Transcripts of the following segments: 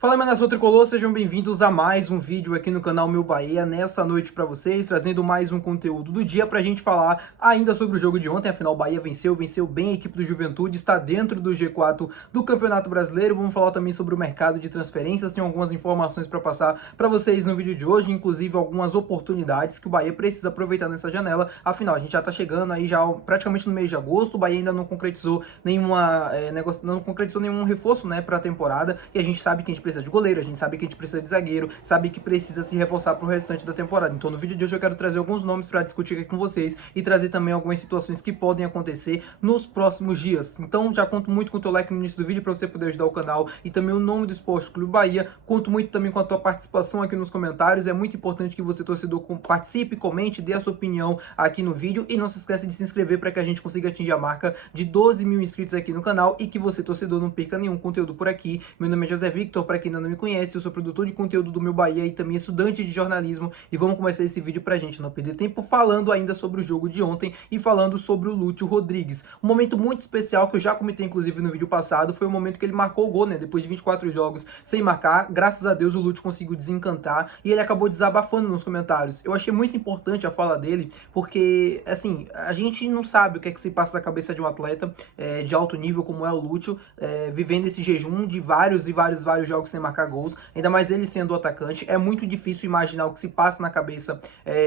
Fala, minha nação tricolor, sejam bem-vindos a mais um vídeo aqui no canal Meu Bahia, nessa noite para vocês, trazendo mais um conteúdo do dia pra gente falar ainda sobre o jogo de ontem. Afinal, o Bahia venceu bem a equipe do Juventude, está dentro do G4 do Campeonato Brasileiro. Vamos falar também sobre o mercado de transferências, tem algumas informações para passar para vocês no vídeo de hoje, inclusive algumas oportunidades que o Bahia precisa aproveitar nessa janela. Afinal, a gente já tá chegando aí já praticamente no mês de agosto, o Bahia ainda não concretizou não concretizou nenhum reforço, né, para a temporada, e a gente sabe que a gente precisa de goleiro, a gente sabe que a gente precisa de zagueiro, sabe que precisa se reforçar para o restante da temporada. Então no vídeo de hoje eu quero trazer alguns nomes para discutir aqui com vocês e trazer também algumas situações que podem acontecer nos próximos dias. Então já conto muito com o teu like no início do vídeo para você poder ajudar o canal e também o nome do Esporte Clube Bahia. Conto muito também com a tua participação aqui nos comentários. É muito importante que você, torcedor, participe, comente, dê a sua opinião aqui no vídeo e não se esqueça de se inscrever para que a gente consiga atingir a marca de 12 mil inscritos aqui no canal e que você, torcedor, não perca nenhum conteúdo por aqui. Meu nome é José Victor, para quem ainda não me conhece, eu sou produtor de conteúdo do Meu Bahia e também estudante de jornalismo, e vamos começar esse vídeo pra gente não perder tempo falando ainda sobre o jogo de ontem e falando sobre o Lúcio Rodrigues. Um momento muito especial que eu já comentei inclusive no vídeo passado, foi o momento que ele marcou o gol, né, depois de 24 jogos sem marcar. Graças a Deus o Lúcio conseguiu desencantar e ele acabou desabafando nos comentários. Eu achei muito importante a fala dele, porque assim, a gente não sabe o que é que se passa na cabeça de um atleta de alto nível como é o Lúcio, vivendo esse jejum de vários jogos sem marcar gols, ainda mais ele sendo o atacante. É muito difícil imaginar o que se passa na cabeça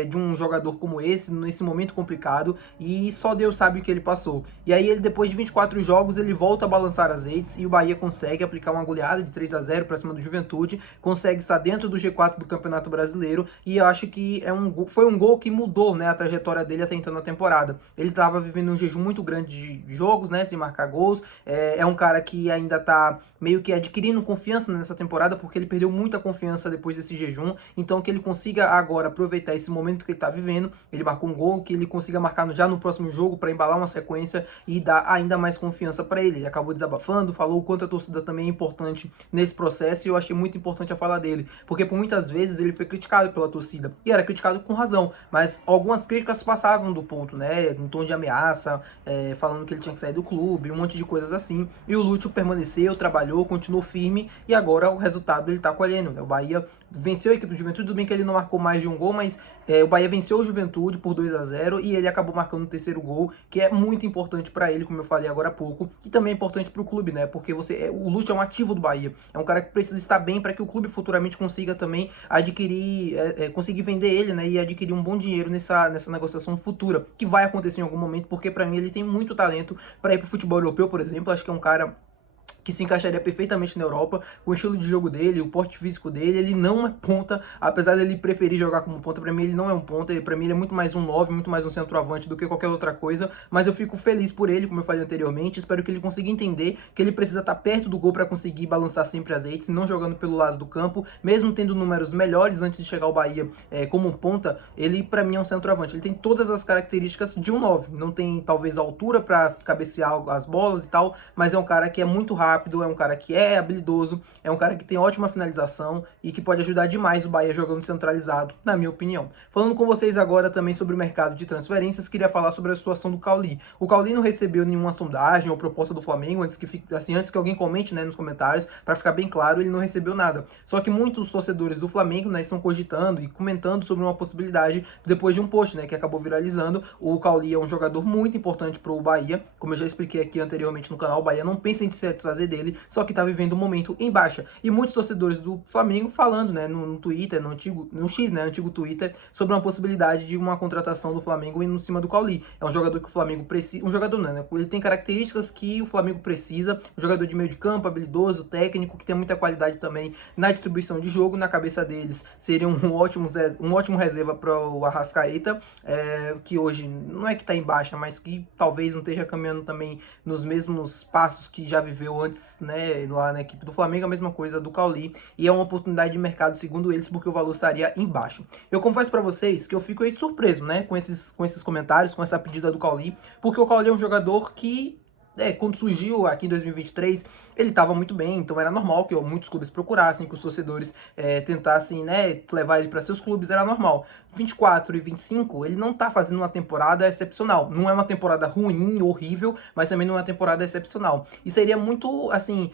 de um jogador como esse, nesse momento complicado, e só Deus sabe o que ele passou. E aí ele, depois de 24 jogos, ele volta a balançar as redes e o Bahia consegue aplicar uma goleada de 3-0 para cima do Juventude, consegue estar dentro do G4 do Campeonato Brasileiro, e eu acho que foi um gol que mudou, né, a trajetória dele até então na temporada. Ele estava vivendo um jejum muito grande de jogos, né, sem marcar gols. É um cara que ainda está meio que adquirindo confiança nessa temporada, porque ele perdeu muita confiança depois desse jejum. Então que ele consiga agora aproveitar esse momento que ele está vivendo, ele marcou um gol, que ele consiga marcar já no próximo jogo para embalar uma sequência e dar ainda mais confiança para ele. Ele acabou desabafando, falou o quanto a torcida também é importante nesse processo, e eu achei muito importante a fala dele, porque por muitas vezes ele foi criticado pela torcida, e era criticado com razão, mas algumas críticas passavam do ponto, né, um tom de ameaça, falando que ele tinha que sair do clube, um monte de coisas assim, e o Lúcio permaneceu, trabalhou, continuou firme, e agora o resultado ele tá colhendo, né? O Bahia venceu a equipe do Juventude, tudo bem que ele não marcou mais de um gol, mas o Bahia venceu o Juventude por 2-0 e ele acabou marcando o terceiro gol, que é muito importante para ele, como eu falei agora há pouco, e também é importante para o clube, né? Porque o Lúcio é um ativo do Bahia, é um cara que precisa estar bem para que o clube futuramente consiga também adquirir, conseguir vender ele, né? E adquirir um bom dinheiro nessa negociação futura, que vai acontecer em algum momento, porque para mim ele tem muito talento para ir para o futebol europeu, por exemplo. Acho que é um cara que se encaixaria perfeitamente na Europa, com o estilo de jogo dele, o porte físico dele. Ele não é ponta, apesar dele preferir jogar como ponta, para mim ele não é um ponta, para mim ele é muito mais um 9, muito mais um centroavante do que qualquer outra coisa, mas eu fico feliz por ele, como eu falei anteriormente. Espero que ele consiga entender que ele precisa estar perto do gol para conseguir balançar sempre as redes, não jogando pelo lado do campo, mesmo tendo números melhores antes de chegar ao Bahia como um ponta. Ele para mim é um centroavante, ele tem todas as características de um 9, não tem talvez a altura para cabecear as bolas e tal, mas é um cara que é muito rápido, é um cara que é habilidoso, é um cara que tem ótima finalização e que pode ajudar demais o Bahia jogando centralizado, na minha opinião. Falando com vocês agora também sobre o mercado de transferências, queria falar sobre a situação do Cauli. O Cauli não recebeu nenhuma sondagem ou proposta do Flamengo, antes que alguém comente, né, nos comentários, para ficar bem claro, ele não recebeu nada. Só que muitos torcedores do Flamengo, né, estão cogitando e comentando sobre uma possibilidade depois de um post, né, que acabou viralizando. O Cauli é um jogador muito importante para o Bahia, como eu já expliquei aqui anteriormente no canal. O Bahia não pensa em se desfazer dele, só que tá vivendo um momento em baixa. E muitos torcedores do Flamengo falando, né, no Twitter, no X, né, antigo Twitter, sobre uma possibilidade de uma contratação do Flamengo indo em cima do Cauli. É um jogador que o Flamengo precisa, um jogador não, né, ele tem características que o Flamengo precisa, um jogador de meio de campo, habilidoso, técnico, que tem muita qualidade também na distribuição de jogo. Na cabeça deles seria um ótimo reserva para o Arrascaeta, que hoje não é que tá em baixa, mas que talvez não esteja caminhando também nos mesmos passos que já viveu antes, né, lá na equipe do Flamengo. A mesma coisa do Cauli, e é uma oportunidade de mercado segundo eles, porque o valor estaria embaixo. Eu confesso para vocês que eu fico aí surpreso, né, com esses comentários, com essa pedida do Cauli, porque o Cauli é um jogador que quando surgiu aqui em 2023, ele estava muito bem, então era normal que muitos clubes procurassem, que os torcedores tentassem, né, levar ele para seus clubes, era normal. 24 e 25, ele não está fazendo uma temporada excepcional. Não é uma temporada ruim, horrível, mas também não é uma temporada excepcional. E seria muito, assim,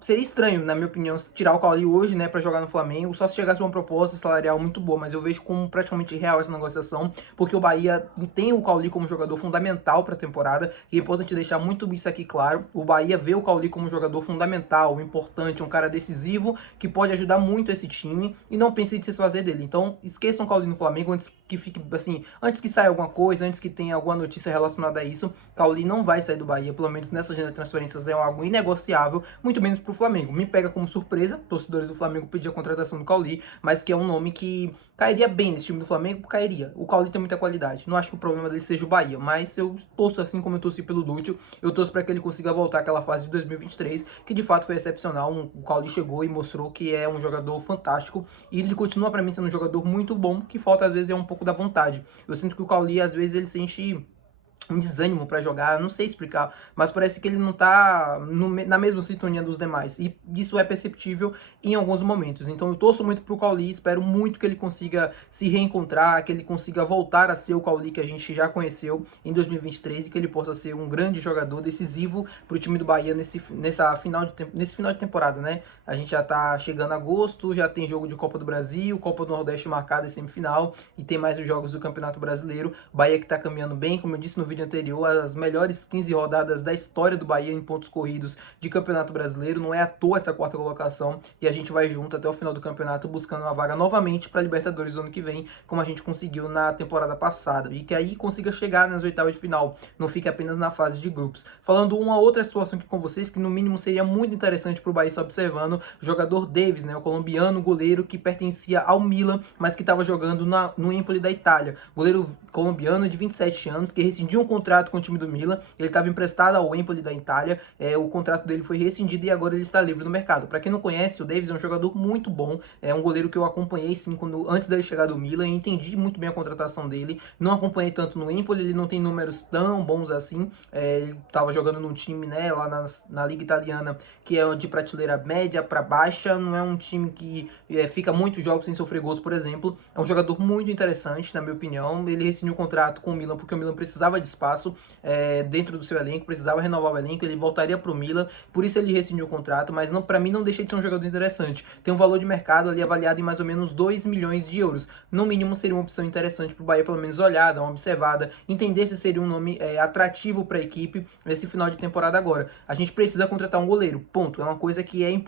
seria estranho, na minha opinião, tirar o Cauli hoje, né, pra jogar no Flamengo, só se chegasse uma proposta salarial muito boa, mas eu vejo como praticamente real essa negociação, porque o Bahia tem o Cauli como jogador fundamental pra temporada, e é importante deixar muito isso aqui claro, o Bahia vê o Cauli como jogador fundamental, importante, um cara decisivo, que pode ajudar muito esse time, e não pense em se desfazer dele. Então, esqueçam o Cauli no Flamengo antes que fique, assim, antes que saia alguma coisa, antes que tenha alguma notícia relacionada a isso, Cauli não vai sair do Bahia, pelo menos nessa agenda de transferências é algo inegociável, muito menos pro Flamengo. Me pega como surpresa, torcedores do Flamengo pediam a contratação do Cauli, mas que é um nome que cairia bem nesse time do Flamengo, cairia. O Cauli tem muita qualidade. Não acho que o problema dele seja o Bahia, mas eu torço assim como eu torci pelo Lúcio, eu torço para que ele consiga voltar àquela fase de 2023, que de fato foi excepcional. O Cauli chegou e mostrou que é um jogador fantástico, e ele continua para mim sendo um jogador muito bom, que falta às vezes é um pouco da vontade. Eu sinto que o Cauli às vezes ele sente um desânimo pra jogar, não sei explicar, mas parece que ele não tá na mesma sintonia dos demais, e isso é perceptível em alguns momentos. Então eu torço muito pro Cauli, espero muito que ele consiga se reencontrar, que ele consiga voltar a ser o Cauli que a gente já conheceu em 2023 e que ele possa ser um grande jogador decisivo pro time do Bahia nesse final de temporada, né? A gente já tá chegando a agosto, já tem jogo de Copa do Brasil, Copa do Nordeste marcada em semifinal, e tem mais os jogos do Campeonato Brasileiro. Bahia que tá caminhando bem, como eu disse no vídeo anterior, as melhores 15 rodadas da história do Bahia em pontos corridos de Campeonato Brasileiro. Não é à toa essa quarta colocação, e a gente vai junto até o final do campeonato buscando uma vaga novamente para Libertadores do ano que vem, como a gente conseguiu na temporada passada, e que aí consiga chegar nas oitavas de final, não fique apenas na fase de grupos. Falando uma outra situação aqui com vocês, que no mínimo seria muito interessante para o Bahia estar observando, o jogador Davis, né, o colombiano goleiro que pertencia ao Milan, mas que estava jogando no Empoli da Itália. Goleiro colombiano de 27 anos, que rescindiu um contrato com o time do Milan, ele estava emprestado ao Empoli da Itália, o contrato dele foi rescindido e agora ele está livre no mercado. Para quem não conhece, o Davis é um jogador muito bom, é um goleiro que eu acompanhei sim antes dele chegar do Milan, e entendi muito bem a contratação dele. Não acompanhei tanto no Empoli, ele não tem números tão bons assim, ele estava jogando num time, né, lá na Liga Italiana, que é de prateleira média para baixa, não é um time que fica muitos jogos sem sofrer gols, por exemplo. É um jogador muito interessante, na minha opinião. Ele rescindiu o contrato com o Milan porque o Milan precisava de espaço dentro do seu elenco, precisava renovar o elenco, ele voltaria para o Milan, por isso ele rescindiu o contrato, mas não, para mim não deixa de ser um jogador interessante. Tem um valor de mercado ali avaliado em mais ou menos 2 milhões de euros. No mínimo seria uma opção interessante para o Bahia pelo menos olhar, dar uma observada, entender se seria um nome atrativo para a equipe nesse final de temporada agora. A gente precisa contratar um goleiro, ponto. É uma coisa que é importante